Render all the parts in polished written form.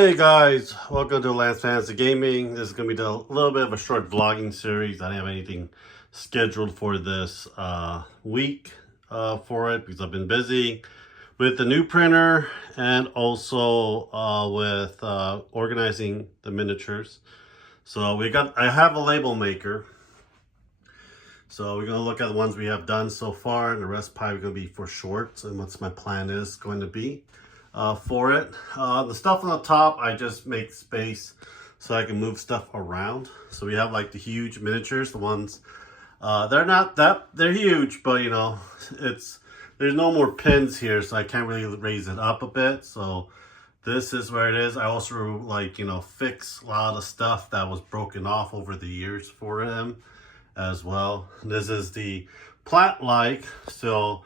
Hey guys, welcome to Lance Fantasy Gaming. This is going to be a little bit of a short vlogging series. I don't have anything scheduled for this week for it because I've been busy with the new printer and also with organizing the miniatures. So I have a label maker. So we're going to look at the ones we have done so far, and the rest probably going to be for shorts and what's my plan is going to be for it. The stuff on the top, I just make space so I can move stuff around. So we have like the huge miniatures, the ones, they're huge, but you know, there's no more pins here, so I can't really raise it up a bit. So this is where it is. I also fix a lot of stuff that was broken off over the years for him as well. This is the plant-like, so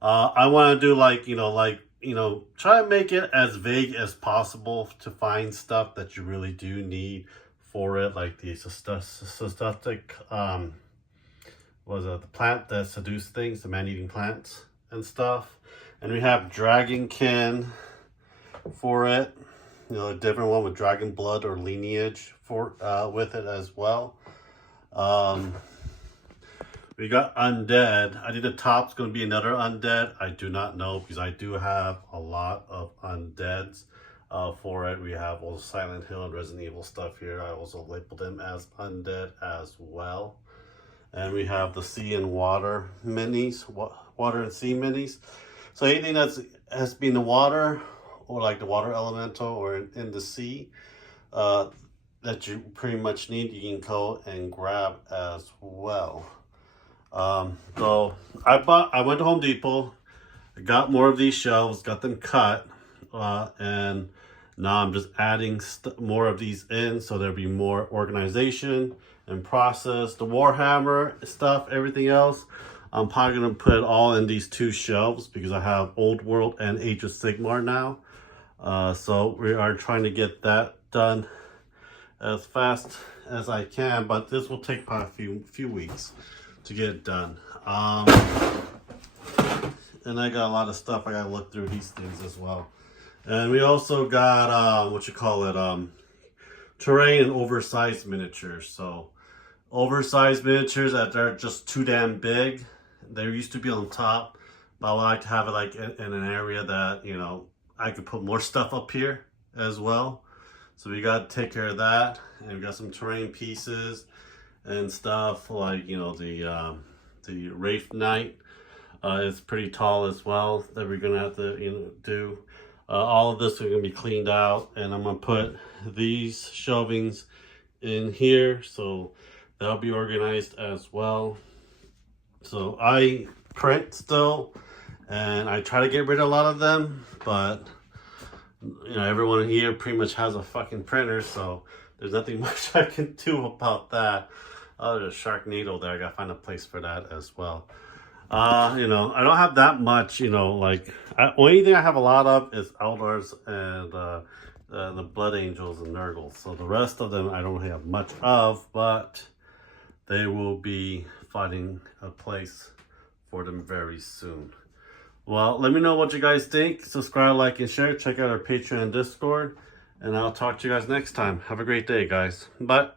I want to do try to make it as vague as possible to find stuff that you really do need for it, like the systematic, the plant that seduce things, the man-eating plants and stuff. And we have dragonkin for it, a different one with dragon blood or lineage for with it as well. We got undead. I think the top's going to be another undead. I do not know because I do have a lot of undeads for it. We have all the Silent Hill and Resident Evil stuff here. I also labeled them as undead as well. And we have the sea and water minis, water and sea minis. So anything has been the water, or like the water elemental, or in the sea, that you pretty much need, you can go and grab as well. So I went to Home Depot, I got more of these shelves, got them cut, and now I'm just adding more of these in, so there'll be more organization and process. The warhammer stuff, everything else, I'm probably going to put it all in these two shelves because I have Old World and Age of Sigmar now. So we are trying to get that done as fast as I can, but this will take probably a few weeks to get it done. And I got a lot of stuff I gotta look through these things as well. And we also got terrain and oversized miniatures. So oversized miniatures that are just too damn big. They used to be on top, but I would like to have it like in an area that I could put more stuff up here as well. So we got to take care of that. And we got some terrain pieces and stuff like, the Wraith Knight is pretty tall as well that we're going to have to, do. All of this is going to be cleaned out, and I'm going to put these shelvings in here. So that'll be organized as well. So I print still, and I try to get rid of a lot of them, but everyone here pretty much has a fucking printer, so there's nothing much I can do about that. There's a Sharknado there. I gotta find a place for that as well. I don't have that much, only thing I have a lot of is Eldars and the Blood Angels and Nurgles. So the rest of them I don't have much of, but they will be finding a place for them very soon. Well, let me know what you guys think. Subscribe, like, and share. Check out our Patreon and Discord. And I'll talk to you guys next time. Have a great day, guys. Bye.